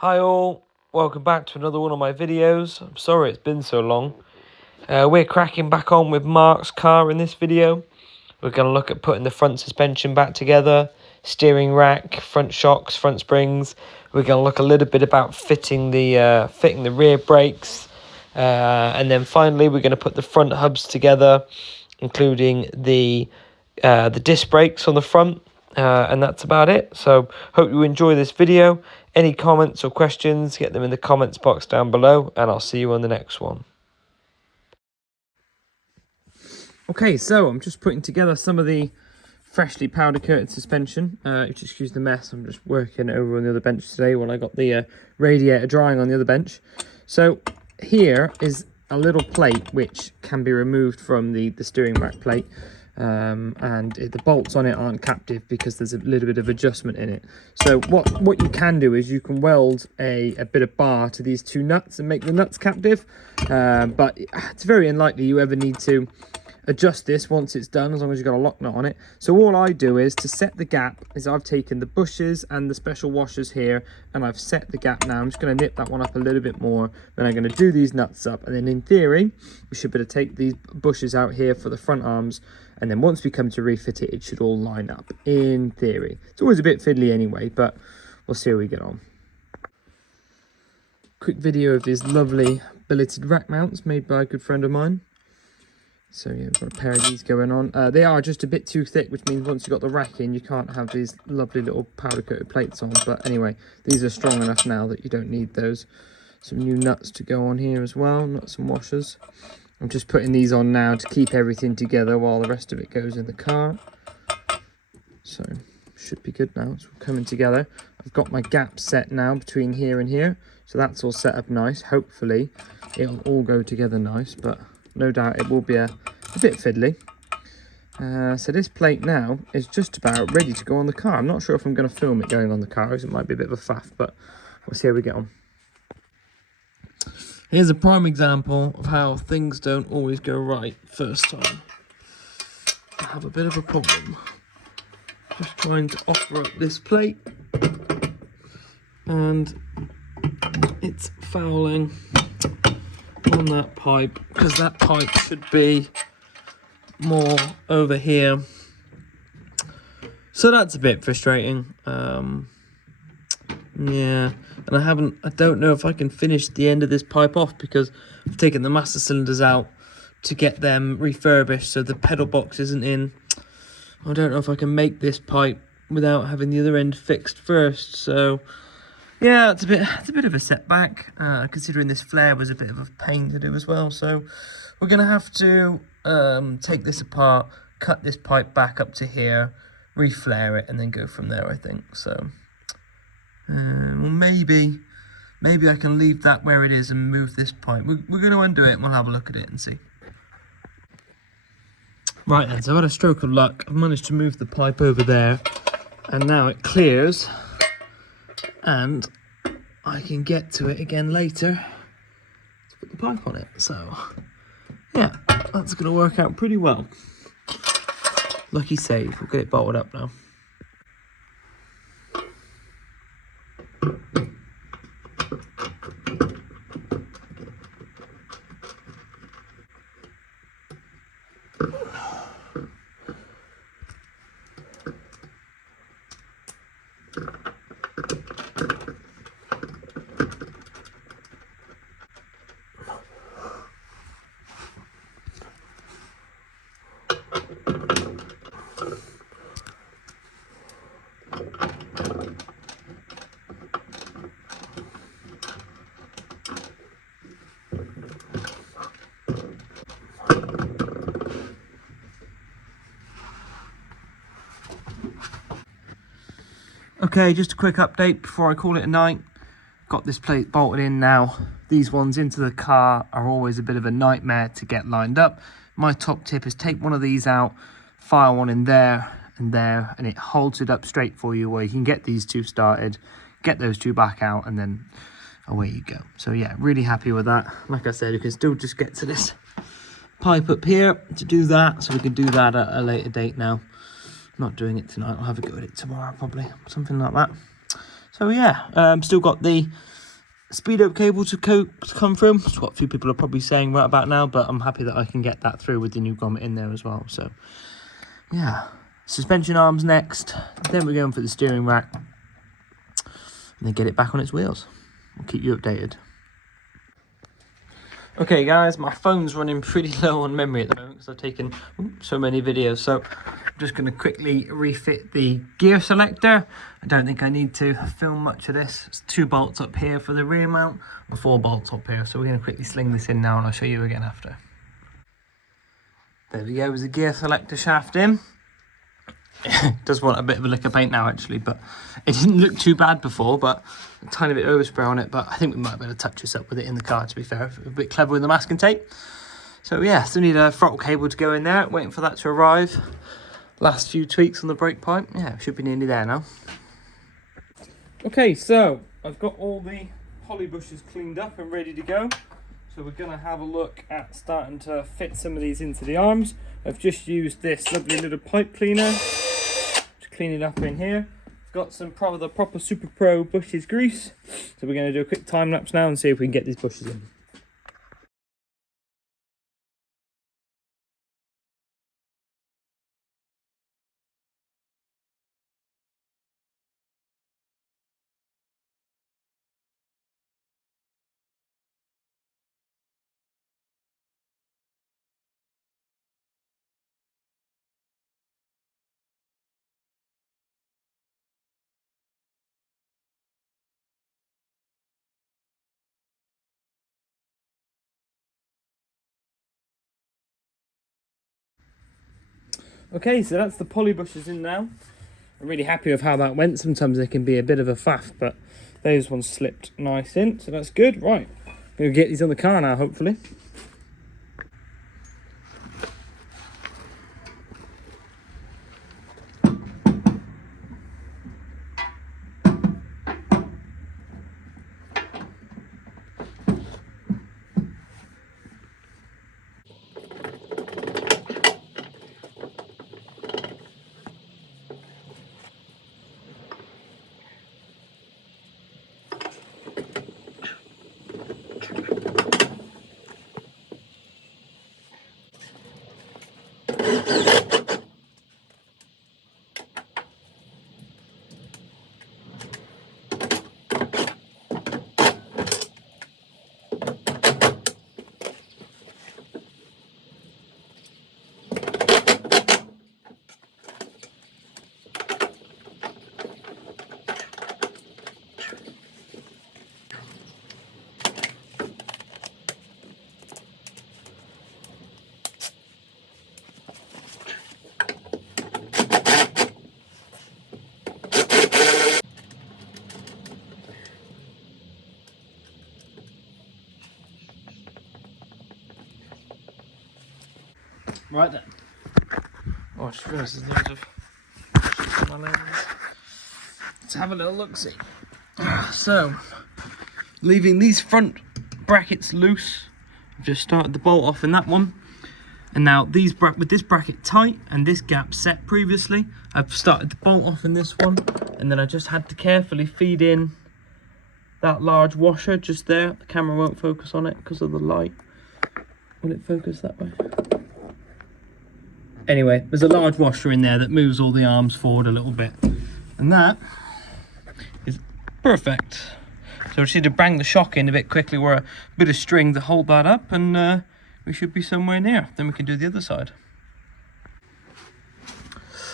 Hi all, welcome back to another one of my videos. I'm sorry it's been so long. We're cracking back on with Mark's car in this video. We're going to look at putting the front suspension back together, steering rack, front shocks, front springs. We're going to look a little bit about fitting the rear brakes. And then finally we're going to put the front hubs together, including the disc brakes on the front. And that's about it. So hope you enjoy this video. Any comments or questions, get them in the comments box down below, and I'll see you on the next one. Okay, so I'm just putting together some of the freshly powder coated suspension. Excuse the mess, I'm just working over on the other bench today while I got the radiator drying on the other bench. So here is a little plate which can be removed from the steering rack plate. And the bolts on it aren't captive because there's a little bit of adjustment in it. So what you can do is you can weld a bit of bar to these two nuts and make the nuts captive, but it's very unlikely you ever need to adjust this once it's done, as long as you've got a lock nut on it. So all I do is, to set the gap, is I've taken the bushes and the special washers here and I've set the gap now. I'm just going to nip that one up a little bit more, then I'm going to do these nuts up, and then in theory we should be able to take these bushes out here for the front arms, and then once we come to refit it, it should all line up, in theory. It's always a bit fiddly anyway, but we'll see how we get on. Quick video of these lovely billeted rack mounts made by a good friend of mine. So yeah, we've got a pair of these going on. They are just a bit too thick, which means once you've got the rack in, you can't have these lovely little powder coated plates on. But anyway, these are strong enough now that you don't need those. Some new nuts to go on here as well, nuts and washers. I'm just putting these on now to keep everything together while the rest of it goes in the car. So should be good now. It's all coming together. I've got my gap set now between here and here, so that's all set up nice. Hopefully it'll all go together nice, but no doubt it will be a bit fiddly. So this plate now is just about ready to go on the car. I'm not sure if I'm going to film it going on the car, as it might be a bit of a faff, but we'll see how we get on. Here's a prime example of how things don't always go right first time. I have a bit of a problem. Just trying to offer up this plate, and it's fouling on that pipe, because that pipe should be more over here. So that's a bit frustrating. Yeah, and I don't know if I can finish the end of this pipe off, because I've taken the master cylinders out to get them refurbished, so the pedal box isn't in. I don't know if I can make this pipe without having the other end fixed first. So yeah, it's a bit of a setback, considering this flare was a bit of a pain to do as well. So we're gonna have to take this apart, cut this pipe back up to here, reflare it, and then go from there, I think. So well, maybe I can leave that where it is and move this pipe. We're going to undo it and we'll have a look at it and see. Right then, so I've had a stroke of luck. I've managed to move the pipe over there, and now it clears, and I can get to it again later to put the pipe on it. So yeah, that's going to work out pretty well. Lucky save. We'll get it bottled up now. Okay, just a quick update before I call it a night. Got this plate bolted in now. These ones into the car are always a bit of a nightmare to get lined up. My top tip is take one of these out, fire one in there and there, and it holds it up straight for you, where you can get these two started, get those two back out, and then away you go. So yeah, really happy with that. Like I said, you can still just get to this pipe up here to do that, so we can do that at a later date now. Not doing it tonight, I'll have a go at it tomorrow probably, something like that. So So yeah, still got the speed up cable to come through. That's what a few people are probably saying right about now, but I'm happy that I can get that through with the new grommet in there as well. So yeah, suspension arms next, then we're going for the steering rack, and then get it back on its wheels. We'll keep you updated. Okay guys, my phone's running pretty low on memory at the moment because I've taken so many videos, so I'm just going to quickly refit the gear selector. I don't think I need to film much of this. It's 2 bolts up here for the rear mount and 4 bolts up here, so we're going to quickly sling this in now and I'll show you again after. There we go, with the gear selector shaft in. It does want a bit of a lick of paint now actually, but it didn't look too bad before, but a tiny bit overspray on it, but I think we might be able to touch this up with it in the car, to be fair. A bit clever with the masking tape. So yeah, still need a throttle cable to go in there, waiting for that to arrive. Last few tweaks on the brake pipe. Yeah, should be nearly there now. Okay, so I've got all the holly bushes cleaned up and ready to go. So we're going to have a look at starting to fit some of these into the arms. I've just used this lovely little pipe cleaner to clean it up in here. I've got some the proper Super Pro bushes grease. So we're going to do a quick time lapse now and see if we can get these bushes in. Okay, so that's the poly bushes in now. I'm really happy with how that went. Sometimes they can be a bit of a faff, but those ones slipped nice in, so that's good. Right, we'll get these on the car now, hopefully. Right then. Oh, I just realised there's a little bit of my lens. Let's have a little look-see. So, leaving these front brackets loose. I've just started the bolt off in that one. And now these with this bracket tight and this gap set previously, I've started the bolt off in this one. And then I just had to carefully feed in that large washer just there. The camera won't focus on it because of the light. Will it focus that way? Anyway, there's a large washer in there that moves all the arms forward a little bit. And that is perfect. So I just need to bang the shock in a bit quickly with a bit of string to hold that up, and we should be somewhere near. Then we can do the other side.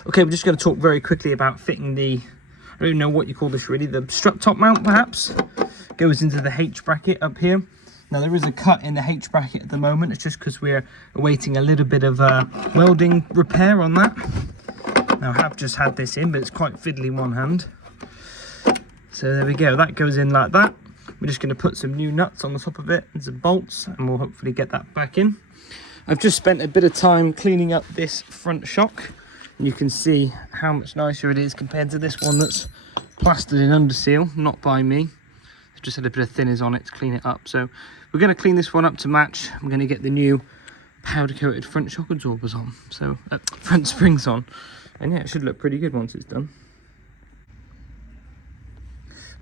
Okay, we're just going to talk very quickly about fitting the, I don't even know what you call this really, the strut top mount perhaps. Goes into the H bracket up here. Now there is a cut in the H bracket at the moment. It's just because we're awaiting a little bit of welding repair on that. Now I have just had this in, but it's quite fiddly in one hand. So there we go, that goes in like that. We're just going to put some new nuts on the top of it and some bolts, and we'll hopefully get that back in. I've just spent a bit of time cleaning up this front shock, and you can see how much nicer it is compared to this one that's plastered in under seal, not by me. I've just had a bit of thinners on it to clean it up. So we're going to clean this one up to match. I'm going to get the new powder coated front shock absorbers on, so front springs on, and yeah, it should look pretty good once it's done.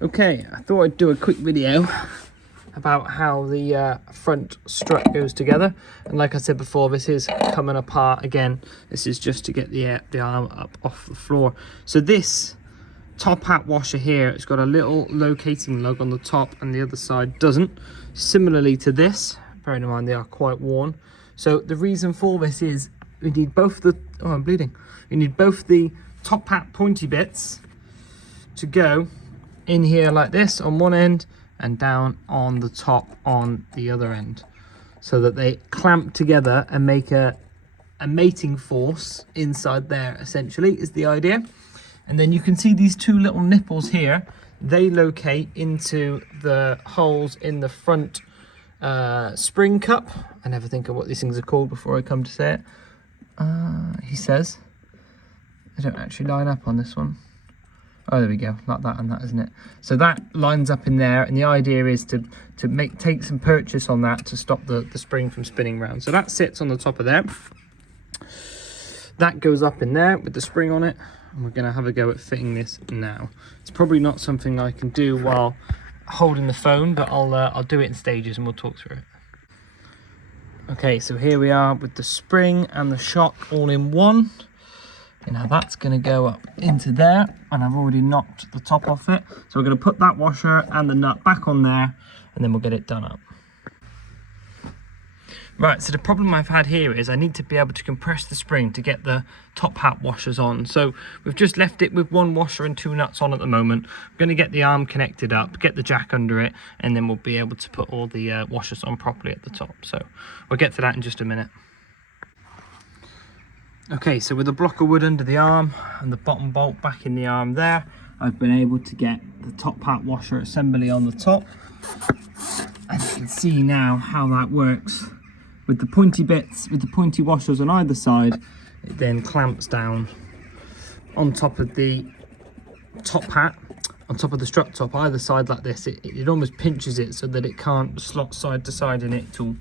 Okay, I thought I'd do a quick video about how the front strut goes together, and like I said before, this is coming apart again. This is just to get the arm up off the floor. So this top hat washer here, it's got a little locating lug on the top and the other side doesn't, similarly to this. Bearing in mind they are quite worn. So the reason for this is we need both the I'm bleeding. We need both the top hat pointy bits to go in here like this on one end and down on the top on the other end, so that they clamp together and make a mating force inside there, essentially, is the idea. And then you can see these two little nipples here, they locate into the holes in the front spring cup. I never think of what these things are called before I come to say it. He says they don't actually line up on this one. Oh, there we go, like that and that, isn't it? So that lines up in there, and the idea is to take some purchase on that to stop the spring from spinning round. So that sits on the top of there. That goes up in there with the spring on it, and we're going to have a go at fitting this now. It's probably not something I can do while holding the phone, but I'll do it in stages and we'll talk through it. Okay, so here we are with the spring and the shock all in one. Now that's going to go up into there, and I've already knocked the top off it. So we're going to put that washer and the nut back on there, and then we'll get it done up. Right, so the problem I've had here is I need to be able to compress the spring to get the top hat washers on. So we've just left it with one washer and two nuts on at the moment. I'm going to get the arm connected up, get the jack under it, and then we'll be able to put all the washers on properly at the top. So we'll get to that in just a minute. Okay, so with a block of wood under the arm and the bottom bolt back in the arm there, I've been able to get the top hat washer assembly on the top. And you can see now how that works. With the pointy bits, with the pointy washers on either side, it then clamps down on top of the top hat, on top of the strut top, either side like this. It almost pinches it so that it can't slot side to side in it to...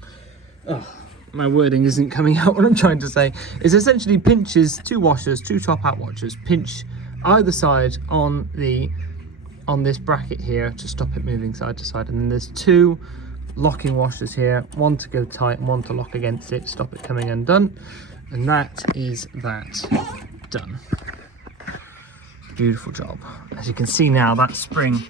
my wording isn't coming out. What I'm trying to say is essentially pinches two washers, two top hat washers, pinch either side on this bracket here to stop it moving side to side, and then there's two locking washers here, one to go tight and one to lock against it, stop it coming undone, and that is that done. Beautiful job. As you can see now, that spring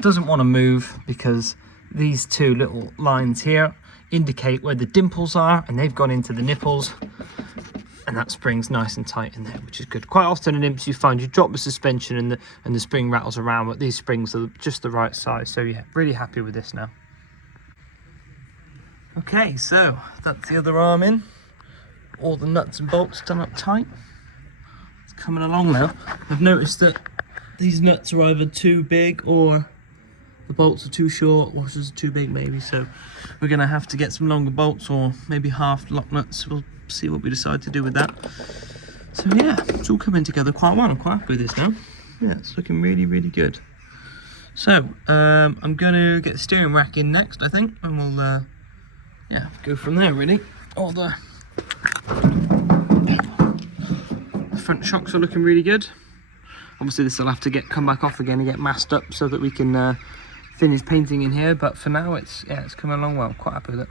doesn't want to move because these two little lines here indicate where the dimples are, and they've gone into the nipples, and that spring's nice and tight in there, which is good. Quite often in imps you find you drop the suspension and the spring rattles around, but these springs are just the right size. So yeah, really happy with this now. Okay, so that's the other arm in, all the nuts and bolts done up tight. It's coming along now. I've noticed that these nuts are either too big or the bolts are too short, washers are too big maybe, so we're going to have to get some longer bolts or maybe half lock nuts. We'll see what we decide to do with that. So yeah, it's all coming together quite well. I'm quite happy with this now. Yeah, it's looking really, really good. So I'm going to get the steering rack in next, I think, and we'll yeah, go from there really. All the front shocks are looking really good. Obviously this will have to come back off again and get masked up so that we can finish painting in here, but for now it's coming along well. Quite happy with it.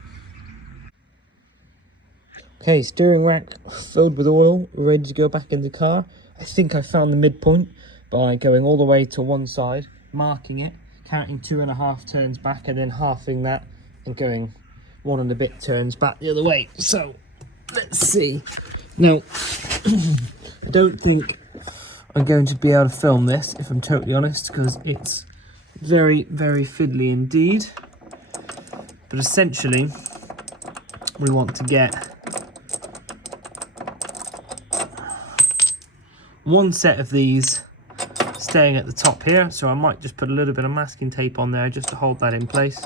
Okay, steering rack filled with oil, ready to go back in the car. I think I found the midpoint by going all the way to one side, marking it, counting 2.5 turns back, and then halving that and going 1 and a bit turns back the other way. So let's see. Now I don't think I'm going to be able to film this, if I'm totally honest, because it's very, very fiddly indeed. But essentially we want to get one set of these staying at the top here, so I might just put a little bit of masking tape on there just to hold that in place,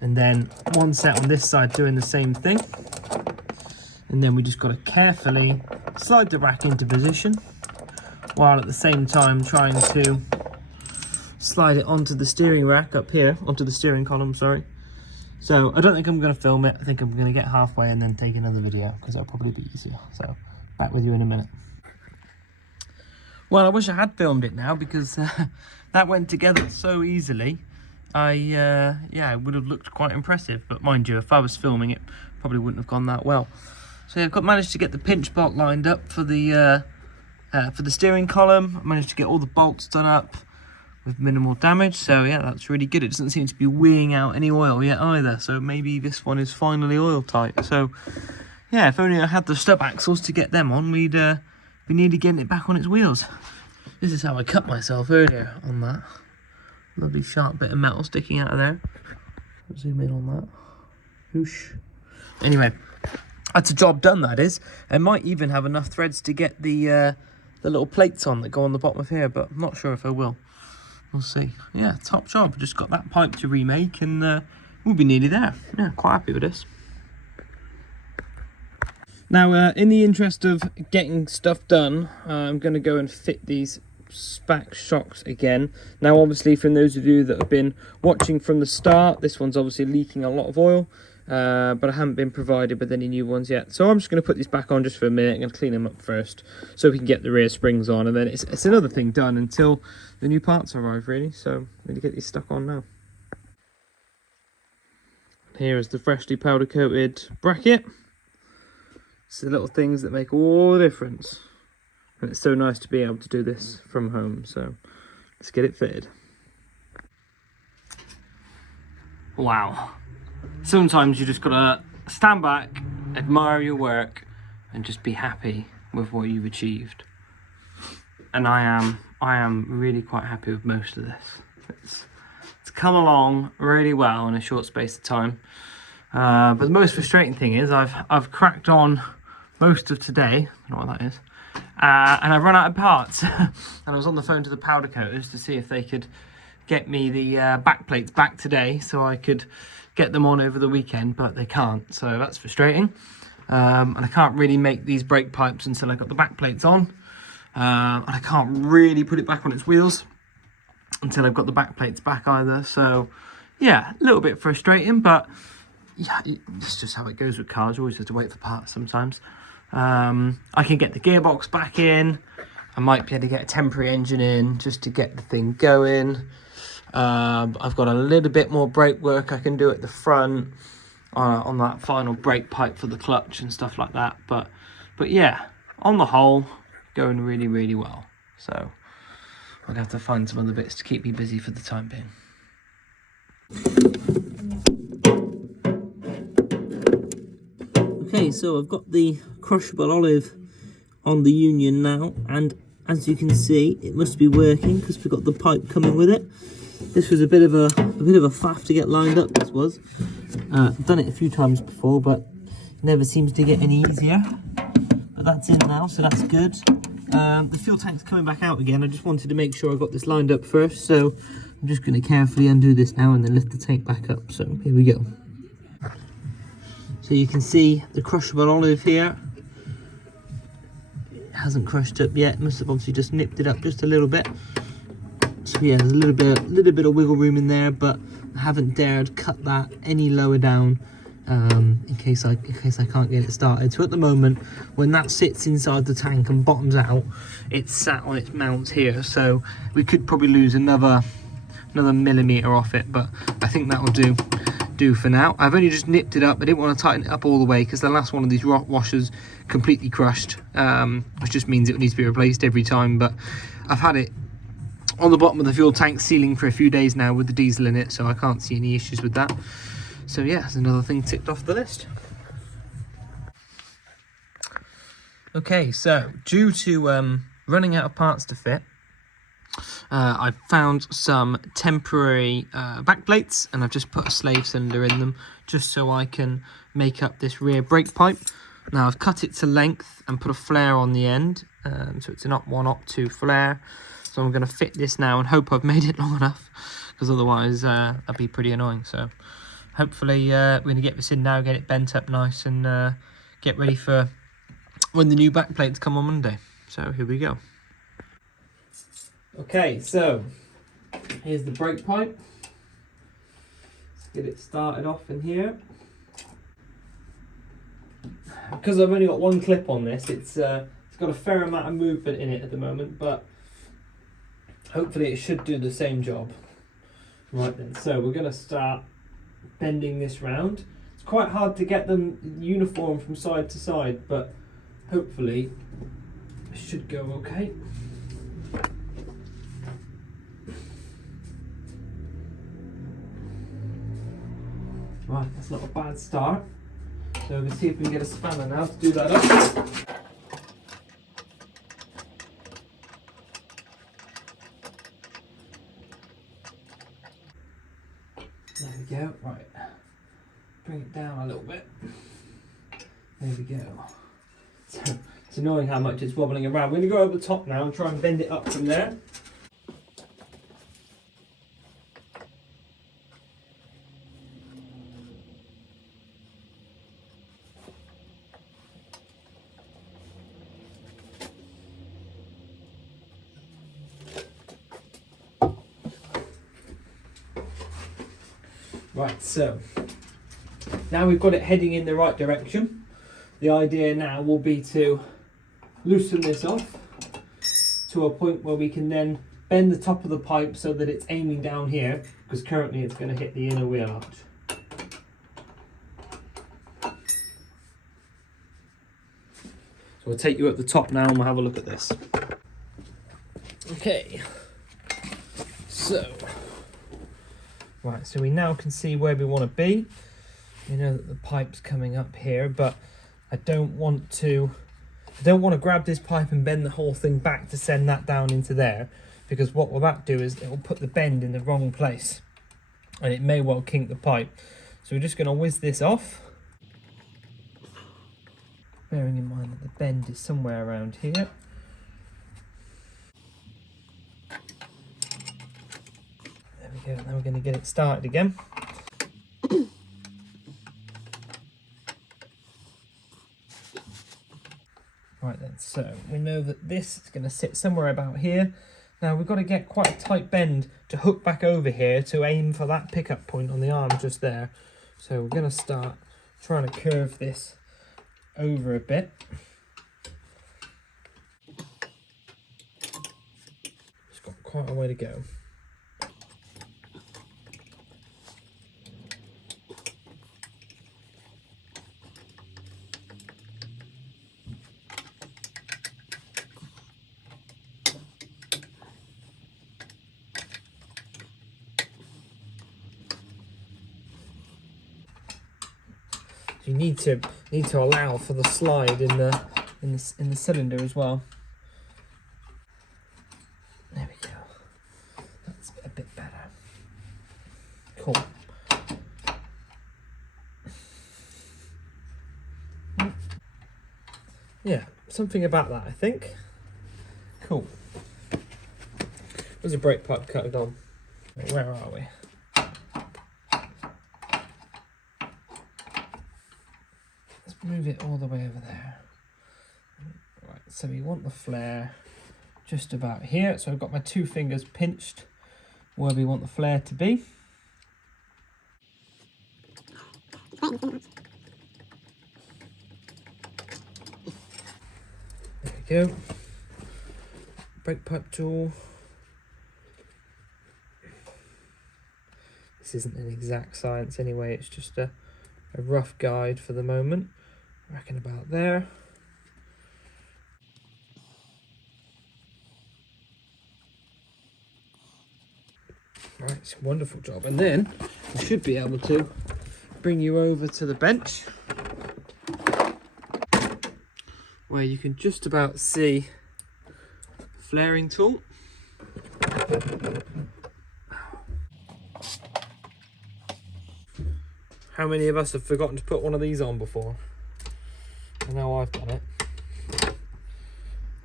and then one set on this side doing the same thing, and then we just got to carefully slide the rack into position while at the same time trying to slide it onto the steering rack up here, onto the steering column, sorry. So I don't think I'm going to film it. I think I'm going to get halfway and then take another video because that'll probably be easier. So back with you in a minute. Well, I wish I had filmed it now, because that went together so easily. Yeah, it would have looked quite impressive, but mind you, if I was filming it, probably wouldn't have gone that well. So yeah, I've managed to get the pinch bolt lined up for the steering column. I managed to get all the bolts done up with minimal damage, so yeah, that's really good. It doesn't seem to be weeing out any oil yet either, so maybe this one is finally oil tight. So yeah, if only I had the stub axles to get them on, we'd be nearly getting it back on its wheels. This is how I cut myself earlier on that. Lovely sharp bit of metal sticking out of there. Zoom in on that. Whoosh. Anyway, that's a job done, that is. I might even have enough threads to get the little plates on that go on the bottom of here, but I'm not sure if I will. We'll see. Yeah, top job. Just got that pipe to remake, and we'll be nearly there. Yeah, quite happy with this. Now, in the interest of getting stuff done, I'm going to go and fit these SPAC shocks again. Now, obviously, from those of you that have been watching from the start, this one's obviously leaking a lot of oil, but I haven't been provided with any new ones yet. So I'm just going to put these back on just for a minute. I'm going to clean them up first so we can get the rear springs on, and then it's another thing done until the new parts arrive, really. So I'm going to get these stuck on now. Here is the freshly powder coated bracket. It's the little things that make all the difference. And it's so nice to be able to do this from home, so let's get it fitted. Wow. Sometimes you just gotta stand back, admire your work, and just be happy with what you've achieved. And I am really quite happy with most of this. It's come along really well in a short space of time. But the most frustrating thing is I've cracked on most of today, I don't know what that is, and I've run out of parts. And I was on the phone to the powder coaters to see if they could get me the back plates back today so I could get them on over the weekend, but they can't, so that's frustrating. And I can't really make these brake pipes until I got the back plates on, and I can't really put it back on its wheels until I've got the back plates back either. So yeah, a little bit frustrating, but yeah, it's just how it goes with cars. You always have to wait for parts sometimes. I can get the gearbox back in. I might be able to get a temporary engine in just to get the thing going. I've got a little bit more brake work I can do at the front on that final brake pipe for the clutch and stuff like that. But yeah, on the whole, going really, really well. So I'll have to find some other bits to keep me busy for the time being. Okay, so I've got the crushable olive on the Union now, and as you can see, it must be working because we've got the pipe coming with it. This was a bit of a faff to get lined up. This was. I've done it a few times before, but it never seems to get any easier. But that's in now, so that's good. The fuel tank's coming back out again. I just wanted to make sure I got this lined up first, so I'm just going to carefully undo this now and then lift the tank back up. So here we go. So you can see the crushable olive here. It hasn't crushed up yet. Must have obviously just nipped it up just a little bit. So yeah, there's a little bit of wiggle room in there, but I haven't dared cut that any lower down in case I can't get it started. So at the moment, when that sits inside the tank and bottoms out, it's sat on its mounts here. So we could probably lose another millimetre off it, but I think that will do for now. I've only just nipped it up. I didn't want to tighten it up all the way because the last one of these washers completely crushed, which just means it needs to be replaced every time. But I've had it on the bottom of the fuel tank sealing for a few days now with the diesel in it, so I can't see any issues with that. So yeah, there's another thing ticked off the list. Okay, so due to running out of parts to fit, I've found some temporary back plates, and I've just put a slave cylinder in them just so I can make up this rear brake pipe. Now I've cut it to length and put a flare on the end, so it's an op1, op2 flare. So I'm going to fit this now and hope I've made it long enough, because otherwise that'd be pretty annoying. So hopefully we're going to get this in now, get it bent up nice, and get ready for when the new back plates come on Monday. So here we go. Okay, so here's the brake pipe. Let's get it started off in here. Because I've only got one clip on this, it's got a fair amount of movement in it at the moment, but hopefully it should do the same job. Right then, so we're going to start bending this round. It's quite hard to get them uniform from side to side, but hopefully it should go okay. Right, that's not a bad start. So we'll see if we can get a spanner now to do that up. There we go, right. Bring it down a little bit. There we go. So it's annoying how much it's wobbling around. We're going to go over the top now and try and bend it up from there. Right, so now we've got it heading in the right direction. The idea now will be to loosen this off to a point where we can then bend the top of the pipe so that it's aiming down here, because currently it's going to hit the inner wheel arch. So we'll take you at the top now and we'll have a look at this. Okay, so right, so we now can see where we want to be. We know that the pipe's coming up here, but I don't want to grab this pipe and bend the whole thing back to send that down into there, because what will that do is it will put the bend in the wrong place and it may well kink the pipe. So we're just going to whiz this off, bearing in mind that the bend is somewhere around here. There we go, now we're going to get it started again. Right then, so we know that this is going to sit somewhere about here. Now we've got to get quite a tight bend to hook back over here to aim for that pickup point on the arm just there. So we're going to start trying to curve this over a bit. It's got quite a way to go. You need to allow for the slide in the cylinder as well. There we go. That's a bit better. Cool. Yeah, something about that, I think. Cool. There's a brake pipe cut on. Where are we? Move it all the way over there. Right, so we want the flare just about here. So I've got my two fingers pinched where we want the flare to be. There we go. Brake pipe tool. This isn't an exact science anyway, it's just a rough guide for the moment. I reckon about there. Right, it's a wonderful job. And then we should be able to bring you over to the bench where you can just about see the flaring tool. How many of us have forgotten to put one of these on before? I know I've done it.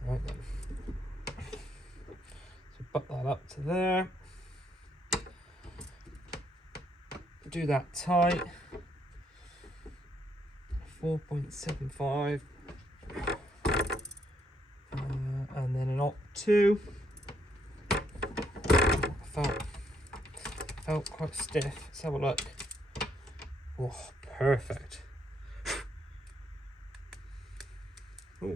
Right then. So butt that up to there. Do that tight. 4.75. And then an 0.2. Felt quite stiff. Let's have a look. Oh, perfect. Oh.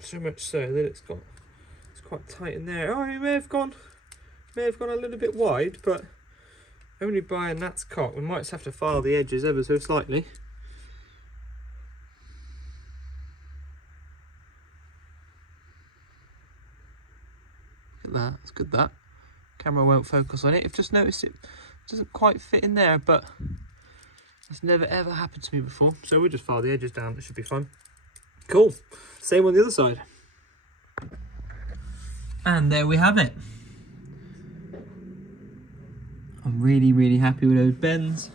So much so that it's got quite tight in there. Oh, it may have gone a little bit wide, but only by a gnat's cock. We might just have to file the edges ever so slightly. Look at that, it's good that. Camera won't focus on it. I've just noticed it doesn't quite fit in there, but that's never ever happened to me before. So we'll just file the edges down, it should be fun. Cool, same on the other side. And there we have it. I'm really, really happy with those bends.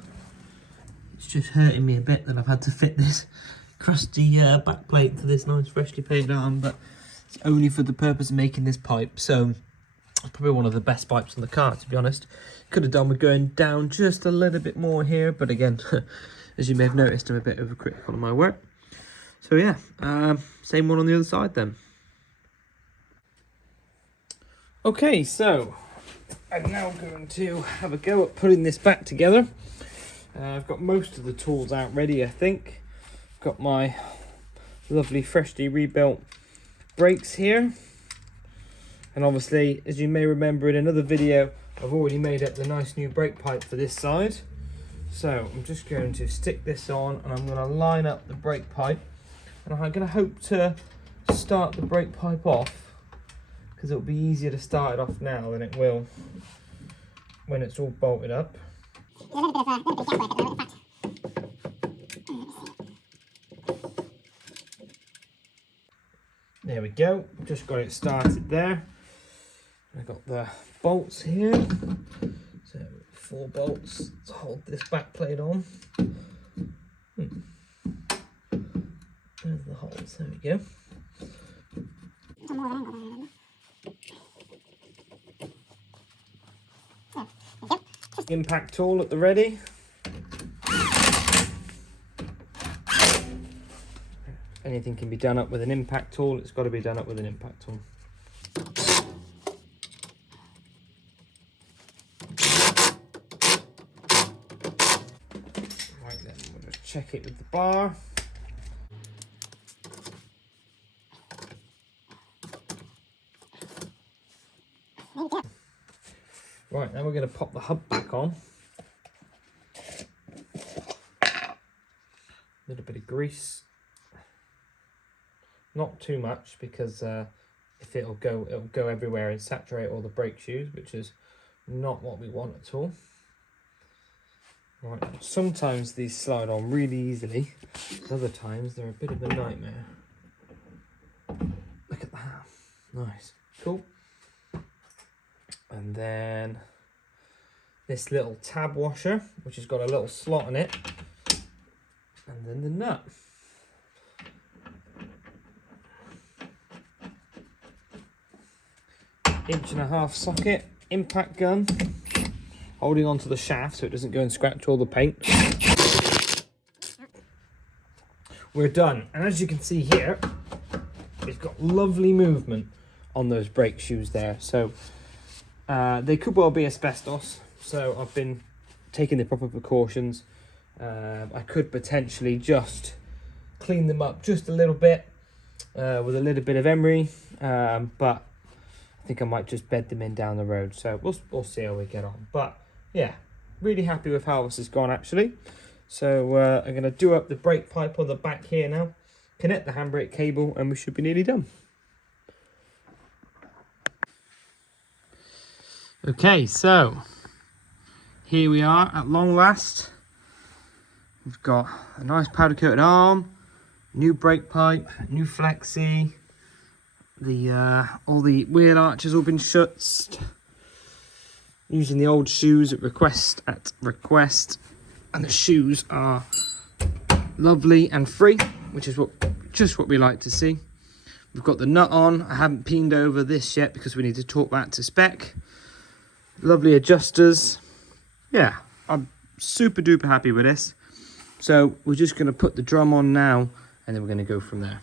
It's just hurting me a bit that I've had to fit this crusty back plate to this nice freshly painted arm, but it's only for the purpose of making this pipe. So it's probably one of the best pipes on the car, to be honest. Could have done with going down just a little bit more here, but again, as you may have noticed, I'm a bit overcritical of my work. So yeah, same one on the other side then. Okay, so I'm now going to have a go at putting this back together. I've got most of the tools out ready, I think. Got my lovely freshly rebuilt brakes here. And obviously, as you may remember in another video, I've already made up the nice new brake pipe for this side. So I'm just going to stick this on and I'm going to line up the brake pipe. And I'm going to hope to start the brake pipe off, because it'll be easier to start it off now than it will when it's all bolted up. There we go, just got it started there. I've got the bolts here, so 4 bolts to hold this back plate on. There's the holes, there we go. Impact tool at the ready. Anything can be done up with an impact tool, it's got to be done up with an impact tool. Right then, we'll just check it with the bar. Right, now we're going to pop the hub back on. A little bit of grease. Not too much, because if it'll go everywhere and saturate all the brake shoes, which is not what we want at all. Right, sometimes these slide on really easily, other times they're a bit of a nightmare. Look at that, nice, cool. And then this little tab washer, which has got a little slot in it, and then the nut. Inch-and-a-half socket, impact gun, holding onto the shaft so it doesn't go and scratch all the paint. We're done, and as you can see here, we've got lovely movement on those brake shoes there. So they could well be asbestos, so I've been taking the proper precautions. I could potentially just clean them up just a little bit with a little bit of emery, but I think I might just bed them in down the road. So we'll see how we get on. But yeah, really happy with how this has gone actually. So I'm going to do up the brake pipe on the back here now, connect the handbrake cable, and we should be nearly done. Okay, so here we are at long last. We've got a nice powder coated arm, new brake pipe, new flexi, all the wheel arches all been shut, using the old shoes at request, and the shoes are lovely and free, which is just what we like to see. We've got the nut on. I haven't peened over this yet because we need to torque that to spec. Lovely adjusters. Yeah, I'm super duper happy with this. So we're just going to put the drum on now, and then we're going to go from there.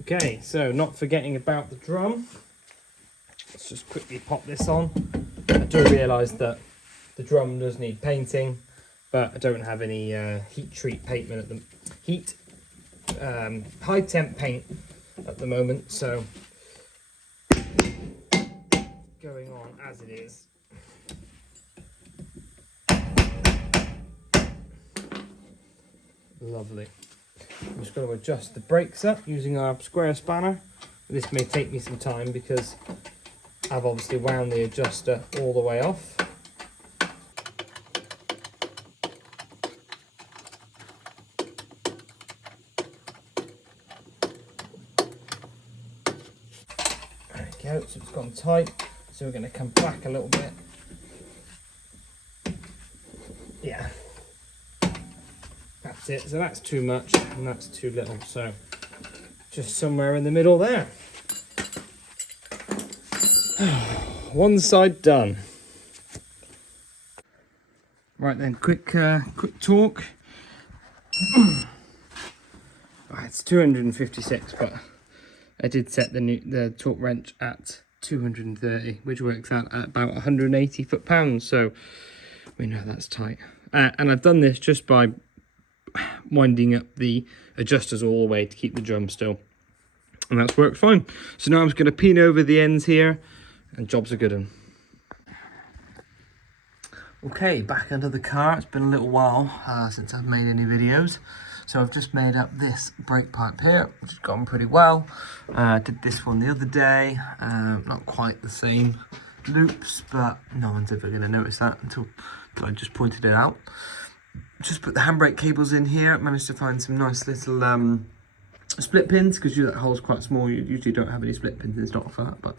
Okay, so not forgetting about the drum. Let's just quickly pop this on. I do realise that the drum does need painting, but I don't have any heat treat pavement at the high temp paint at the moment, so as it is. Lovely. I'm just going to adjust the brakes up using our square spanner. This may take me some time because I've obviously wound the adjuster all the way off. There we go, so it's gone tight. So we're going to come back a little bit. Yeah. That's it. So that's too much and that's too little. So just somewhere in the middle there. One side done. Right then, quick torque. It's 256, but I did set the torque wrench at 230, which works out at about 180 foot-pounds. So we know that's tight. And I've done this just by winding up the adjusters all the way to keep the drum still, and that's worked fine. So now I'm just going to pin over the ends here, and job's a good one. Okay, back under the car. It's been a little while since I've made any videos, so I've just made up this brake pipe here, which has gone pretty well. Did this one the other day. Not quite the same loops, but no one's ever going to notice that until I just pointed it out. Just put the handbrake cables in here. Managed to find some nice little split pins, because that hole's quite small. You usually don't have any split pins in stock for that, but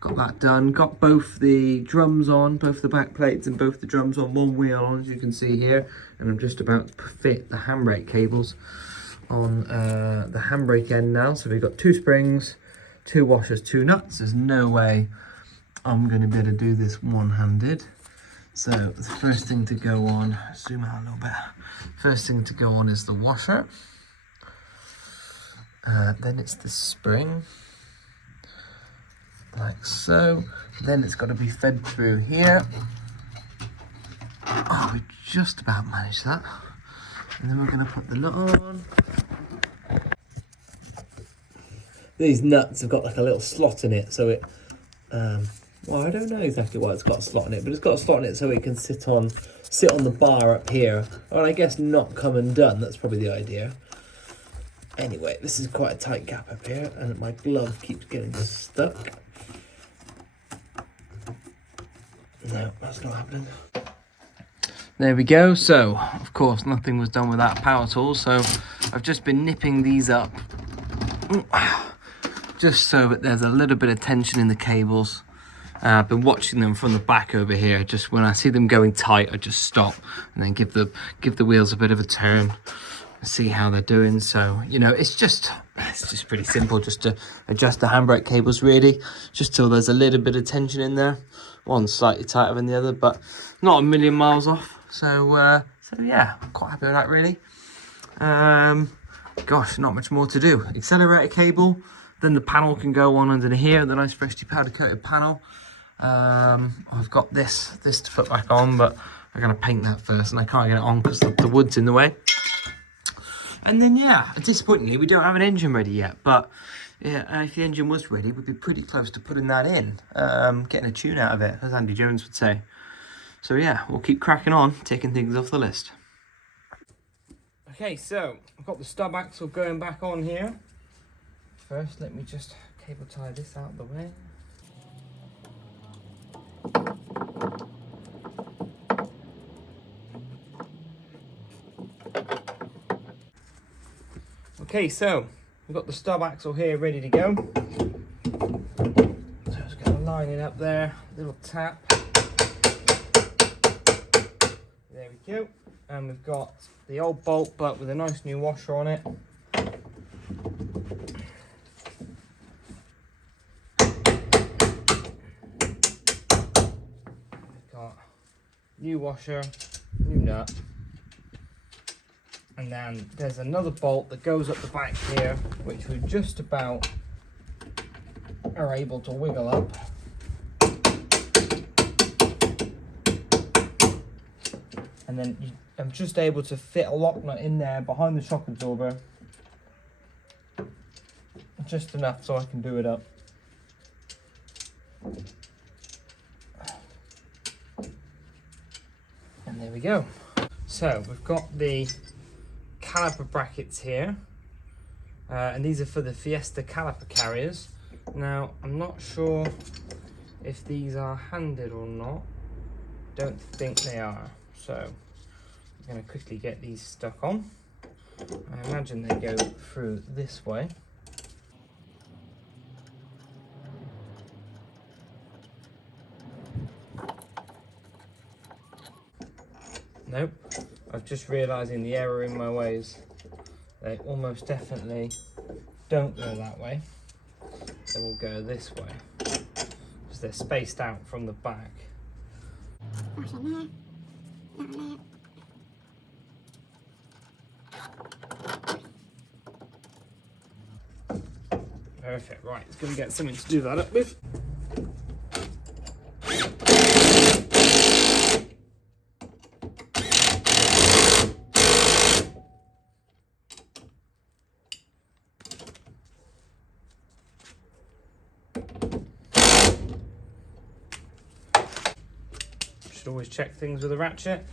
got that done. Got both the drums on, both the back plates and both the drums on one wheel on, as you can see here. And I'm just about to fit the handbrake cables on the handbrake end now. So we've got 2 springs, 2 washers, 2 nuts. There's no way I'm going to be able to do this one-handed. So the first thing to go on, zoom out a little bit. First thing to go on is the washer. Then it's the spring, like so. Then it's got to be fed through here. Oh, we just about managed that. And then we're going to put the nut on. These nuts have got like a little slot in it, so it well, I don't know exactly why it's got a slot in it, but it's got a slot in it so it can sit on the bar up here. Or I guess not come undone, that's probably the idea. Anyway, this is quite a tight gap up here, and my glove keeps getting stuck. No, that's not happening. There we go. So, of course, nothing was done with that power tool, so I've just been nipping these up. Just so that there's a little bit of tension in the cables. I've been watching them from the back over here. Just when I see them going tight, I just stop and then give the wheels a bit of a turn, see how they're doing. So, you know, it's just pretty simple, just to adjust the handbrake cables, really, just till there's a little bit of tension in there. One slightly tighter than the other, but not a million miles off. So yeah, I'm quite happy with that, really. Gosh, not much more to do. Accelerator cable, then the panel can go on under here, the nice freshly powder coated panel. I've got this to put back on, but I'm going to paint that first, and I can't get it on because the wood's in the way. And then, yeah, disappointingly, we don't have an engine ready yet, but yeah, if the engine was ready, we'd be pretty close to putting that in, getting a tune out of it, as Andy Jones would say. So yeah, we'll keep cracking on, taking things off the list. Okay, so I've got the stub axle going back on here. First, let me just cable tie this out of the way. Okay, so we've got the stub axle here ready to go. So just going to line it up there, little tap. There we go. And we've got the old bolt, but with a nice new washer on it. We've got new washer, new nut. And then there's another bolt that goes up the back here, which we just about are able to wiggle up. And then I'm just able to fit a lock nut in there behind the shock absorber. Just enough so I can do it up. There we go. So we've got the caliper brackets here, and these are for the Fiesta caliper carriers. Now I'm not sure if these are handed or not. Don't think they are, so I'm going to quickly get these stuck on. I imagine they go through this way. Nope, I'm just realising the error in my ways. They almost definitely don't go that way. They will go this way, because they're spaced out from the back. Perfect, right, it's going to get something to do that up with. Should always check things with a ratchet.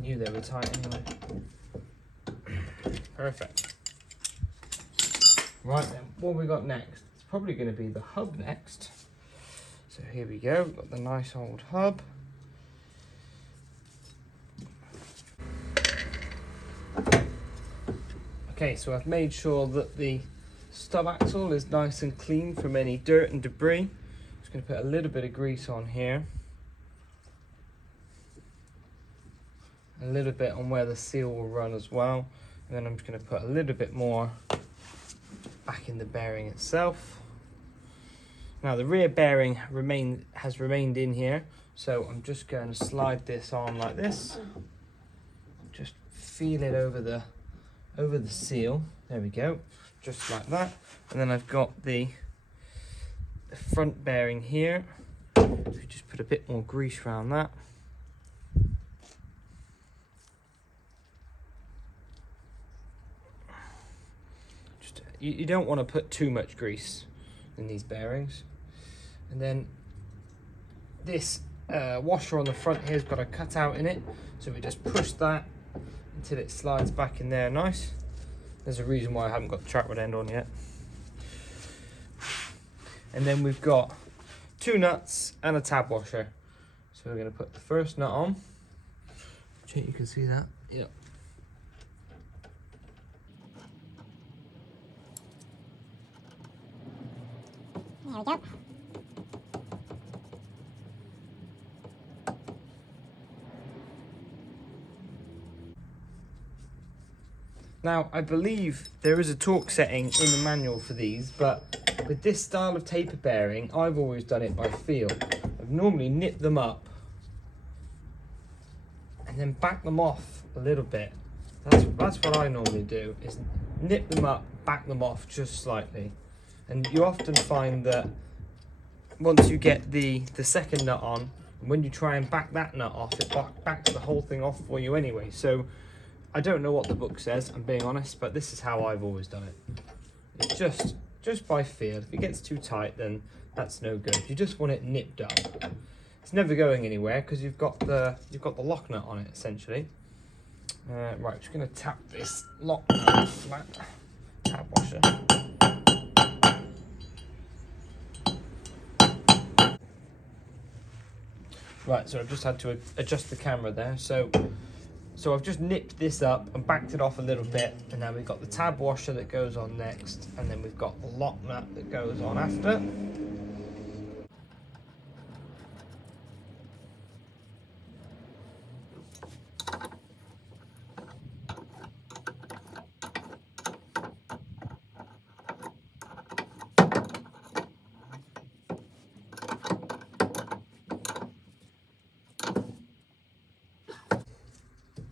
Knew they were tight anyway. Perfect. Right then, what have we got next? It's probably going to be the hub next. So here we go, got the nice old hub. Okay, so I've made sure that the stub axle is nice and clean from any dirt and debris. Just going to put a little bit of grease on here. A little bit on where the seal will run as well. And then I'm just going to put a little bit more back in the bearing itself. Now the rear bearing has remained in here, so I'm just going to slide this on like this. Just feel it over the seal. There we go, just like that. And then I've got the front bearing here. So just put a bit more grease around that. You don't want to put too much grease in these bearings. And then this washer on the front here has got a cutout in it, so we just push that until it slides back in there nice. There's a reason why I haven't got the track rod end on yet. And then we've got 2 nuts and a tab washer. So we're going to put the first nut on. You can see that. Yep. There we go. Now, I believe there is a torque setting in the manual for these, but with this style of taper bearing, I've always done it by feel. I've normally nipped them up and then back them off a little bit. That's what I normally do, is nip them up, back them off just slightly. And you often find that once you get the second nut on, when you try and back that nut off, it backs the whole thing off for you anyway. So I don't know what the book says, I'm being honest, but this is how I've always done it. It's just by feel. If it gets too tight, then that's no good. You just want it nipped up. It's never going anywhere because you've got the lock nut on it essentially. Right, I'm just going to tap this lock nut flat. Tab washer. Right, so I've just had to adjust the camera there. So I've just nipped this up and backed it off a little bit, and now we've got the tab washer that goes on next, and then we've got the lock nut that goes on after.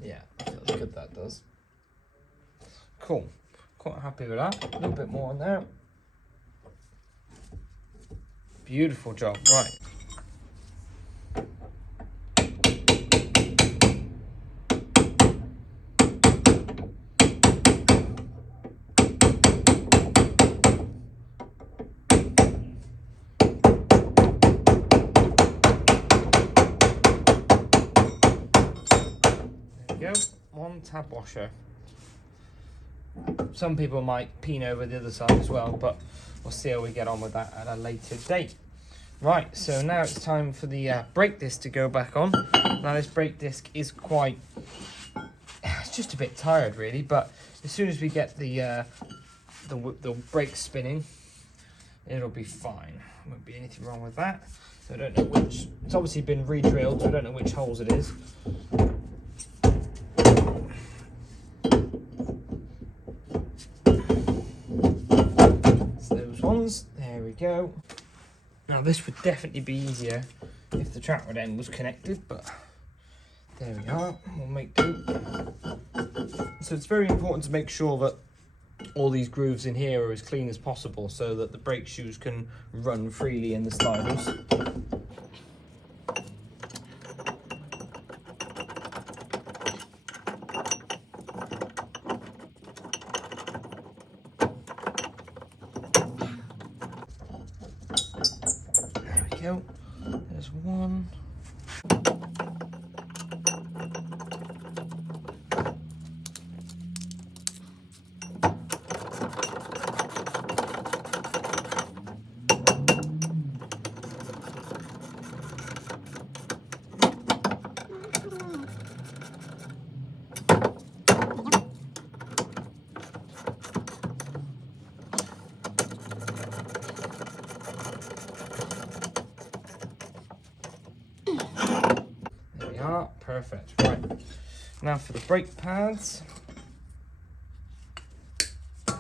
Yeah, feels good, that does. Cool, quite happy with that. A little bit more on there. Beautiful job, right. tab washer. Some people might peen over the other side as well, but we'll see how we get on with that at a later date. Right, so now it's time for the brake disc to go back on. Now this brake disc is it's just a bit tired really, but as soon as we get the brakes spinning, it'll be fine. Won't be anything wrong with that. So I don't know which, it's obviously been re-drilled, so I don't know which holes it is. It's those ones, there we go. Now this would definitely be easier if the track rod end was connected, but there we are, we'll make do. So it's very important to make sure that all these grooves in here are as clean as possible so that the brake shoes can run freely in the sliders. There we go, there's one. Perfect. Right, now for the brake pads, a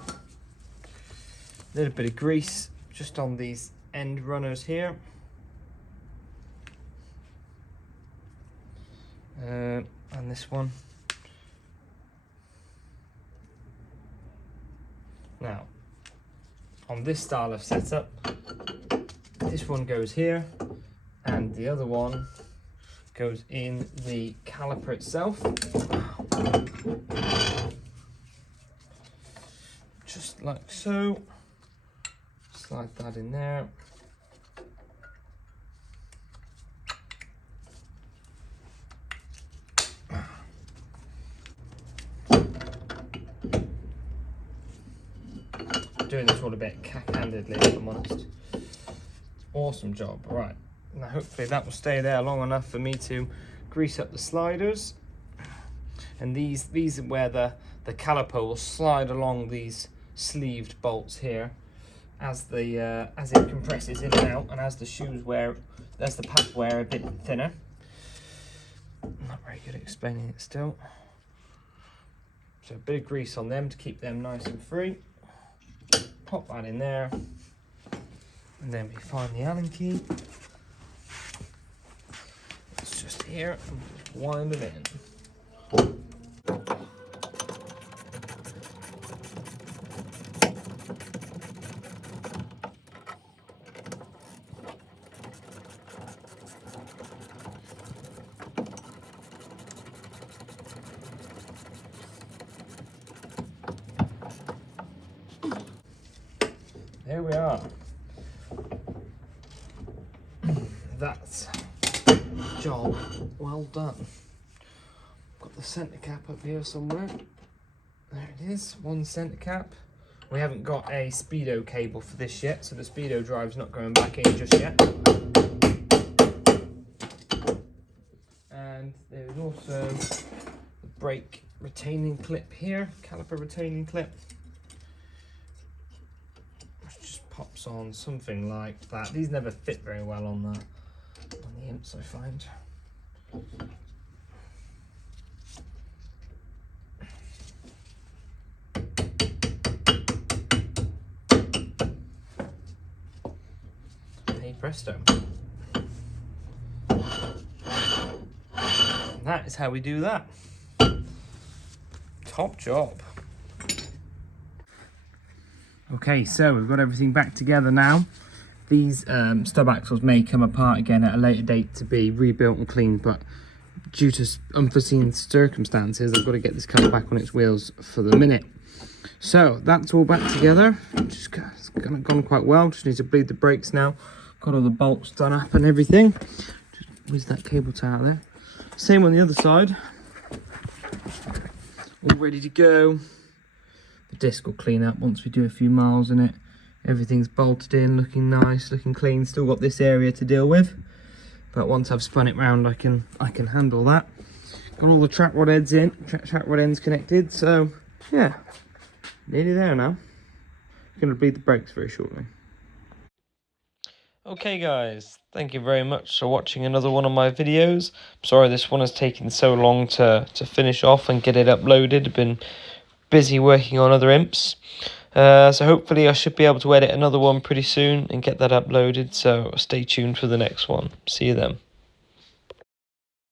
little bit of grease just on these end runners here, and this one. Now on this style of setup, this one goes here and the other one goes in the caliper itself. Just like so. Slide that in there. Doing this all a bit cack-handedly, if I'm honest. Awesome job, right. Now hopefully that will stay there long enough for me to grease up the sliders. And these are where the caliper will slide along these sleeved bolts here as it compresses in and out, and as the shoes wear, as the pads wear a bit thinner. I'm not very good at explaining it still. So a bit of grease on them to keep them nice and free. Pop that in there, and then we find the Allen key. It's just here, and just wind it in. There we are. That's job well done. Got the centre cap up here somewhere. There it is, one centre cap. We haven't got a speedo cable for this yet, so the speedo drive's not going back in just yet. And there's also the brake retaining clip here, caliper retaining clip. Pops on something like that. These never fit very well on the imps, I find. Hey presto. And that is how we do that. Top job. Okay, so we've got everything back together now. These stub axles may come apart again at a later date to be rebuilt and cleaned, but due to unforeseen circumstances, I've got to get this car back on its wheels for the minute. So that's all back together. It's gone quite well. Just need to bleed the brakes now. Got all the bolts done up and everything. Just whiz that cable tie out there. Same on the other side. all ready to go. The disc will clean up once we do a few miles in it. Everything's bolted in, looking nice, looking clean. Still got this area to deal with, but once I've spun it round, I can handle that. Got all the track rod ends in, track rod ends connected. So yeah, nearly there now. Going to bleed the brakes very shortly. Okay guys, thank you very much for watching another one of my videos. Sorry this one has taken so long to finish off and get it uploaded. I've been busy working on other imps. So hopefully I should be able to edit another one pretty soon and get that uploaded. So stay tuned for the next one. See you then.